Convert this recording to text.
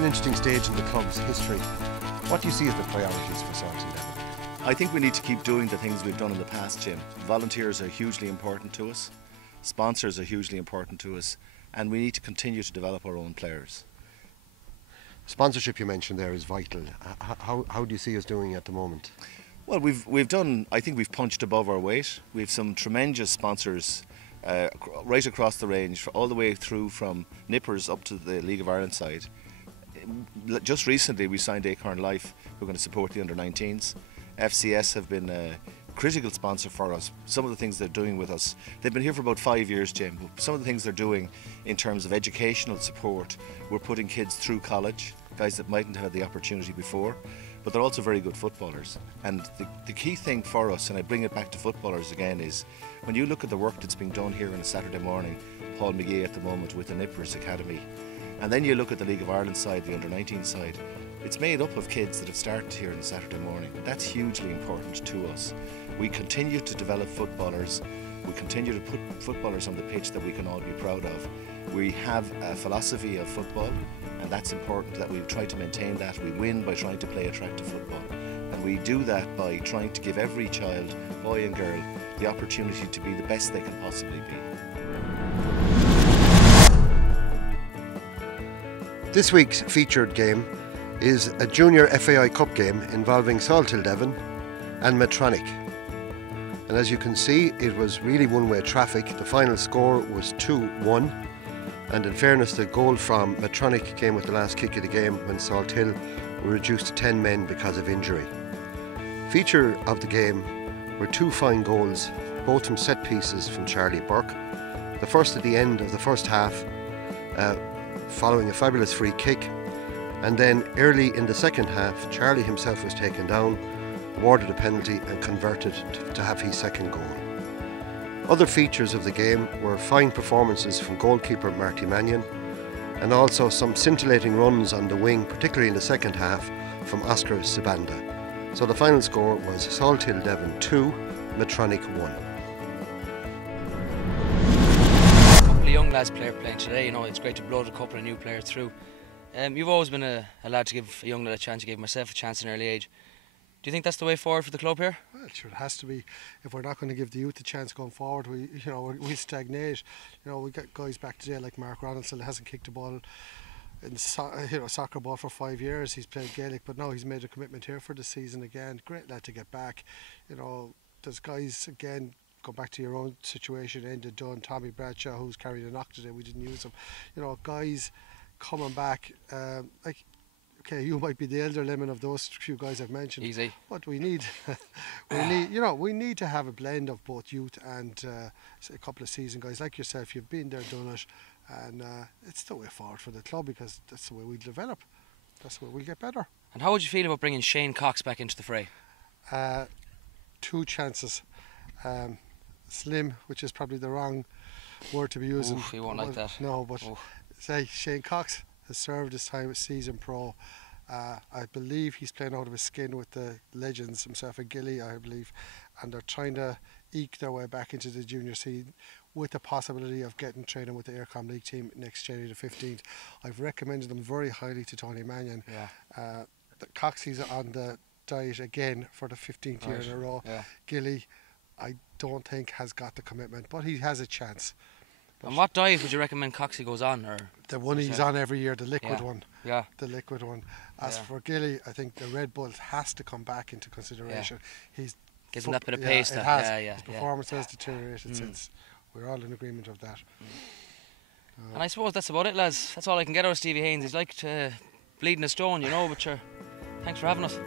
an interesting stage in the club's history. What do you see as the priorities for Salt and Devon? I think we need to keep doing the things we've done in the past, Jim. Volunteers are hugely important to us, sponsors are hugely important to us, and we need to continue to develop our own players. Sponsorship you mentioned there is vital. How do you see us doing at the moment? Well, we've done. I think we've punched above our weight. We've some tremendous sponsors right across the range, all the way through from Nippers up to the League of Ireland side. Just recently, we signed Acorn Life, who are going to support the under-19s. FCS have been a critical sponsor for us. Some of the things they're doing with us, they've been here for about 5 years, Jim. Some of the things they're doing in terms of educational support, we're putting kids through college, guys that mightn't have had the opportunity before, but they're also very good footballers. And the key thing for us, and I bring it back to footballers again, is when you look at the work that's being done here on a Saturday morning, Paul McGee at the moment with the Nippers Academy, and then you look at the League of Ireland side, the under-19 side, it's made up of kids that have started here on a Saturday morning. That's hugely important to us. We continue to develop footballers. We continue to put footballers on the pitch that we can all be proud of. We have a philosophy of football, and that's important that we try to maintain that. We win by trying to play attractive football. And we do that by trying to give every child, boy and girl, the opportunity to be the best they can possibly be. This week's featured game is a junior FAI Cup game involving Salthill Devon and Medtronic. And as you can see, it was really one-way traffic. The final score was 2-1, and in fairness, the goal from Medtronic came with the last kick of the game when Salthill were reduced to 10 men because of injury. Feature of the game were two fine goals, both from set pieces from Charlie Burke. The first at the end of the first half, following a fabulous free kick, and then early in the second half, Charlie himself was taken down, awarded a penalty and converted to have his second goal. Other features of the game were fine performances from goalkeeper Marty Mannion, and also some scintillating runs on the wing, particularly in the second half, from Oscar Sibanda. So the final score was Salthill Devon 2, Medtronic 1. A couple of young lads playing today, you know, it's great to blow a couple of new players through. You've always been a lad to give a young lad a chance. You gave myself a chance at an early age. Do you think that's the way forward for the club here? Well, sure, it has to be. If we're not going to give the youth a chance going forward, we stagnate. You know, we got guys back today like Mark Ronaldson that hasn't kicked a ball in soccer ball for 5 years. He's played Gaelic, but now he's made a commitment here for the season again. Great lad to get back. You know, there's guys again. Go back to your own situation. Ended done. Tommy Bradshaw, who's carrying a knock today, we didn't use him. You know, guys coming back, okay, you might be the elder lemon of those few guys I've mentioned. Easy. But we need, we need to have a blend of both youth and a couple of seasoned guys like yourself. You've been there, done it, and it's the way forward for the club because that's the way we develop. That's the way we'll get better. And how would you feel about bringing Shane Cox back into the fray? 2 chances. Slim, which is probably the wrong word to be using. Oof, he won't like that. No, but say Shane Cox has served his time as season pro. I believe he's playing out of his skin with the legends, himself and Gilly, I believe, and they're trying to eke their way back into the junior scene with the possibility of getting training with the Aircom League team next January the 15th. I've recommended them very highly to Tony Mannion. Yeah. Coxey's on the diet again for the 15th year in a row. Yeah. Gilly, I don't think has got the commitment, but he has a chance. And what diet would you recommend Coxey goes on? Or the one he's on every year, the liquid one. Yeah. The liquid one. As for Gilly, I think the Red Bull has to come back into consideration. He's gives him that bit of pace. His performance has deteriorated since. We're all in agreement of that. And I suppose that's about it, lads. That's all I can get out of Stevie Haynes. He's like bleeding a stone, you know, but sure. Thanks for having us.